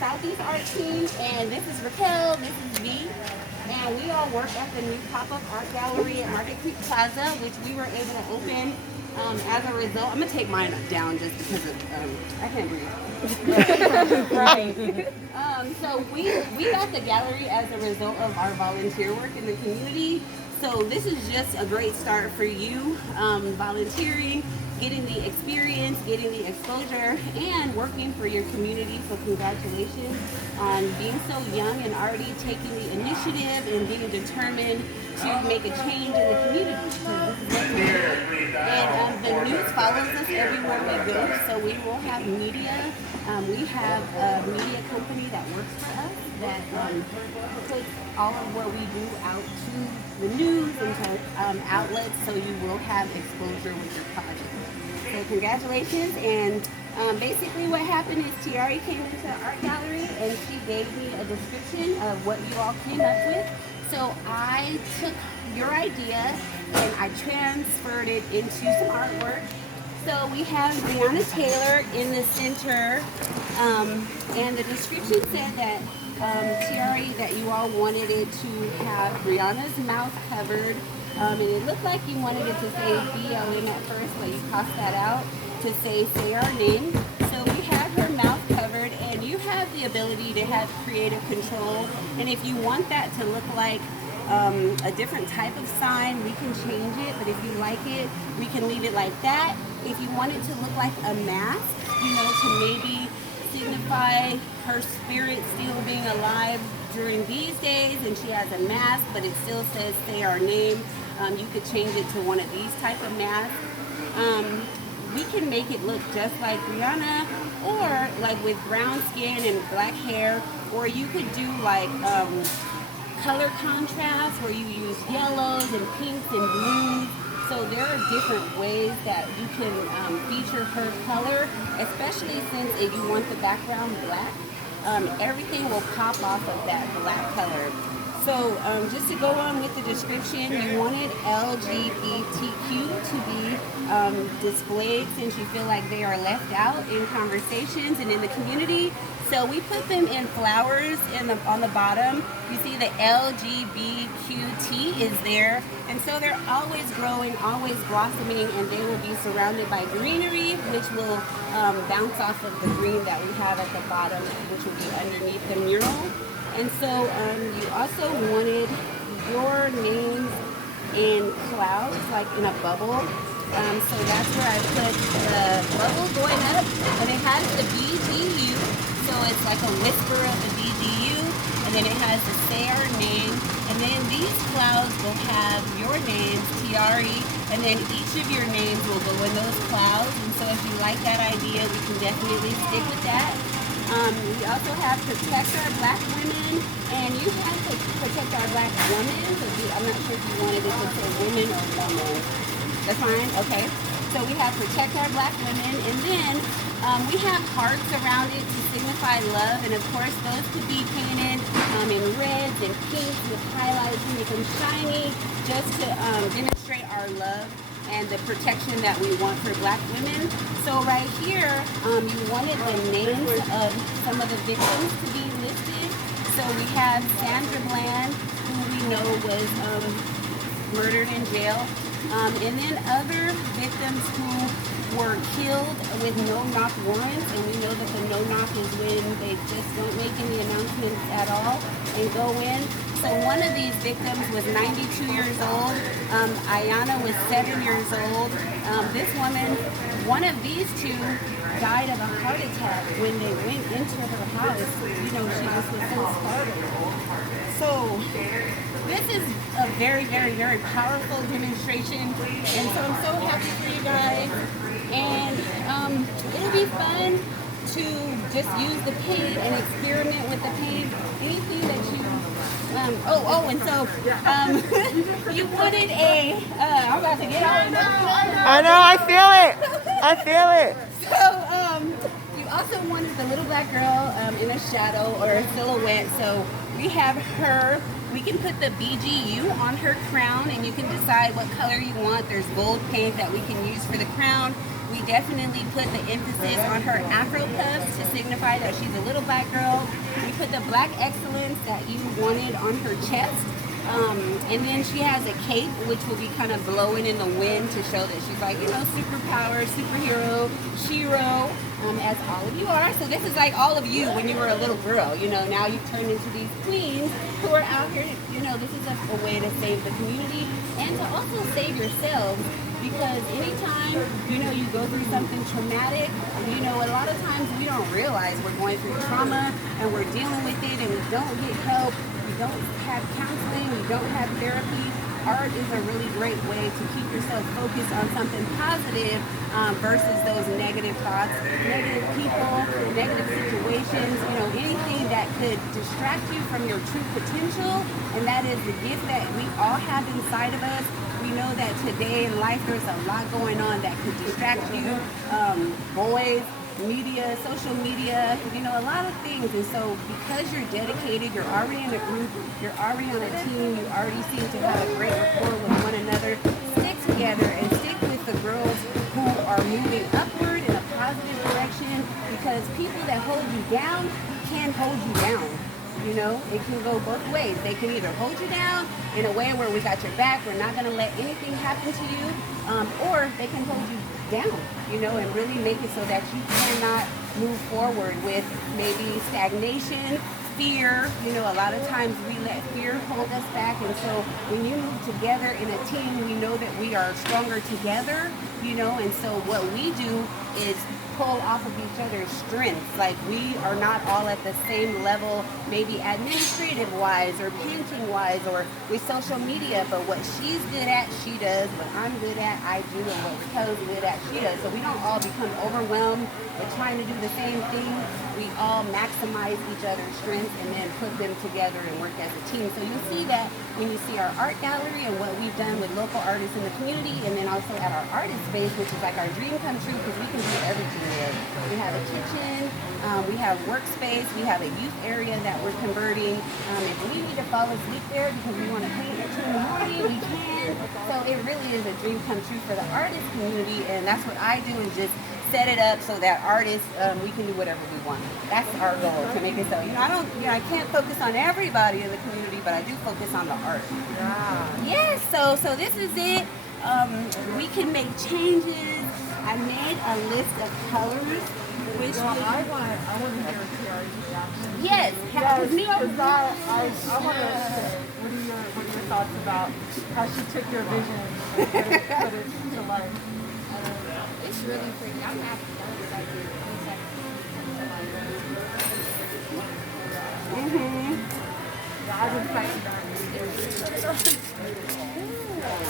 Southeast Art Team, and this is Raquel, this is V, and we all work at the new pop-up art gallery at Market Creek Plaza, which we were able to open as a result. I'm gonna take mine down just because I can't breathe. Right. So we got the gallery as a result of our volunteer work in the community. So this is just a great start for you, volunteering, getting the experience, getting the exposure, and working for your community. So congratulations on being so young and already taking the initiative and being determined to make a change in the community. Because this is what we do. And the news follows us everywhere we go. So we will have media. We have a media company that works for us that puts all of what we do out to the news and to outlets, so you will have exposure with your project. So congratulations, and basically what happened is Tiari came into the art gallery and she gave me a description of what you all came up with. So I took your idea and I transferred it into some artwork. So we have Brianna Taylor in the center, and the description said that Tiari, that you all wanted it to have Brianna's mouth covered, and it looked like you wanted it to say BLM at first, but you crossed that out to say our name. So we have her mouth covered, and you have the ability to have creative control, and if you want that to look like a different type of sign, we can change it, but if you like it, we can leave it like that. If you want it to look like a mask, you know, to maybe signify her spirit still being alive during these days, and she has a mask, but it still says say our name, you could change it to one of these type of masks. We can make it look just like Brianna, or like with brown skin and black hair, or you could do like color contrast where you use yellows and pinks and blues. So there are different ways that you can feature her color, especially since if you want the background black, everything will pop off of that black color. So just to go on with the description, you wanted LGBTQ to be displayed since you feel like they are left out in conversations and in the community. So we put them in flowers on the bottom. You see the LGBTQT is there. And so they're always growing, always blossoming, and they will be surrounded by greenery, which will bounce off of the green that we have at the bottom, which will be underneath the mural. And so you also wanted your names in clouds, like in a bubble. So that's where I put the bubble going up, and it has the BGU. So it's like a whisper of the BGU, and then it has the say our name, and then these clouds will have your names, Tiari, and then each of your names will go in those clouds. And so if you like that idea, we can definitely stick with that. We also have protect our black women, and you have to protect our black women, because I'm not sure if you wanted it to say women or woman. That's fine? Okay. So we have protect our black women, and then we have hearts around it to signify love, and of course those could be painted in reds and pinks with highlights to make them shiny, just to demonstrate our love and the protection that we want for black women. So right here, you wanted the names of some of the victims to be listed. So we have Sandra Bland, who we know was murdered in jail, and then other victims who were killed with no-knock warrants, and we know that the no-knock is when they just don't make any announcements at all and go in. So one of these victims was 92 years old. Ayana was 7 years old. This woman, one of these two, died of a heart attack when they went into her house. You know, she just was so startled. So this is a very, very, very powerful demonstration, and so I'm so happy for you guys. And it'll be fun to just use the paint and experiment with the paint. Anything that you and so you wanted I'm about to get all in there. I know, I feel it. I feel it. So you also wanted the little black girl in a shadow or a silhouette. So we have her. We can put the BGU on her crown, and you can decide what color you want. There's gold paint that we can use for the crown. We definitely put the emphasis on her Afro puffs to signify that she's a little black girl. We put the black excellence that you wanted on her chest. And then she has a cape, which will be kind of blowing in the wind to show that she's like, you know, superpower, superhero, shiro, as all of you are. So this is like all of you when you were a little girl. You know, now you've turned into these queens who are out here. You know, this is a way to save the community and to also save yourselves. Because anytime, you know, you go through something traumatic, you know, a lot of times we don't realize we're going through trauma and we're dealing with it and we don't get help, we don't have counseling, we don't have therapy. Art is a really great way to keep yourself focused on something positive versus those negative thoughts, negative people, negative situations, you know, anything that could distract you from your true potential. And that is the gift that we all have inside of us. We know that today in life there's a lot going on that could distract you, boys, media, social media, you know, a lot of things. And so because you're dedicated, you're already in a group, you're already on a team, you already seem to have a great rapport with one another, stick together and stick with the girls who are moving upward in a positive direction, because people that hold you down can hold you down. You know, it can go both ways. They can either hold you down in a way where we got your back, we're not going to let anything happen to you, or they can hold you down, you know, and really make it so that you cannot move forward with maybe stagnation, fear. You know, a lot of times we let fear hold us back, and so when you move together in a team, we know that we are stronger together, you know, and so what we do is pull off of each other's strengths. Like, we are not all at the same level, maybe administrative wise or painting wise or with social media, but what she's good at, she does. What I'm good at, I do. And what Raquel's good at, she does. So we don't all become overwhelmed with trying to do the same thing. We all maximize each other's strengths and then put them together and work as a team. So you'll see that when you see our art gallery and what we've done with local artists in the community, and then also at our artist space, which is like our dream come true, because we can do everything there. We have a kitchen, we have workspace, we have a youth area that we're converting. If we need to fall asleep there because we want to paint at 2 in the morning, we can. So it really is a dream come true for the artist community, and that's what I do, is just set it up so that artists, we can do whatever we want. That's our goal, to make it so. You know, I can't focus on everybody in the community, but I do focus on the art. Yeah. Yes, so this is it. We can make changes. I made a list of colors, which I want to hear Tiara's reaction. yes, Yes, I because I want to say, what are your thoughts about how she took your vision and put it to life? It's really pretty. I'm happy. I'm excited. Yeah, I'm excited about it.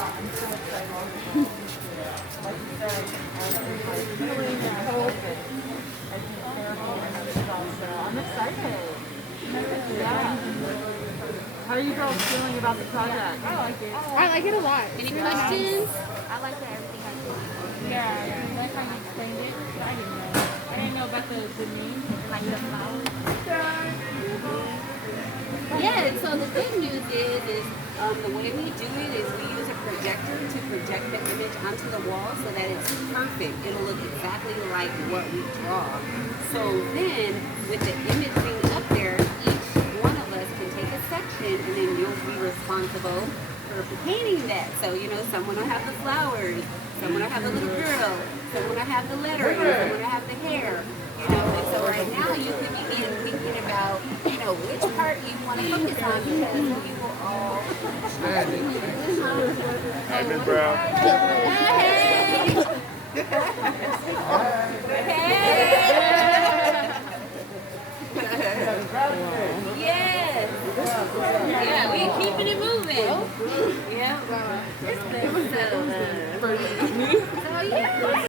I'm so excited. Like you said, healing and hope and I think therapy and other stuff. So I'm excited. Yeah. How are you girls feeling about the project? I like it. I like it a lot. Any questions? I like that everything has been. Yeah, I like how you explained it. I didn't know. I didn't know about the name. Like the flowers. Yeah, so the good news is the way we do it is we use a projector to project the image onto the wall so that it's perfect. It'll look exactly like what we draw. So then, with the image being up there, each one of us can take a section and then you'll be responsible for painting that. So, you know, someone will have the flowers, someone will have the little girl, someone will have the lettering, someone will have the hair. You know, and so right now you can begin thinking about, you know, which part you want to focus on, because we will all. Hi, Miss Brown. Yes. Yeah, we keeping it moving. Yeah. So yeah.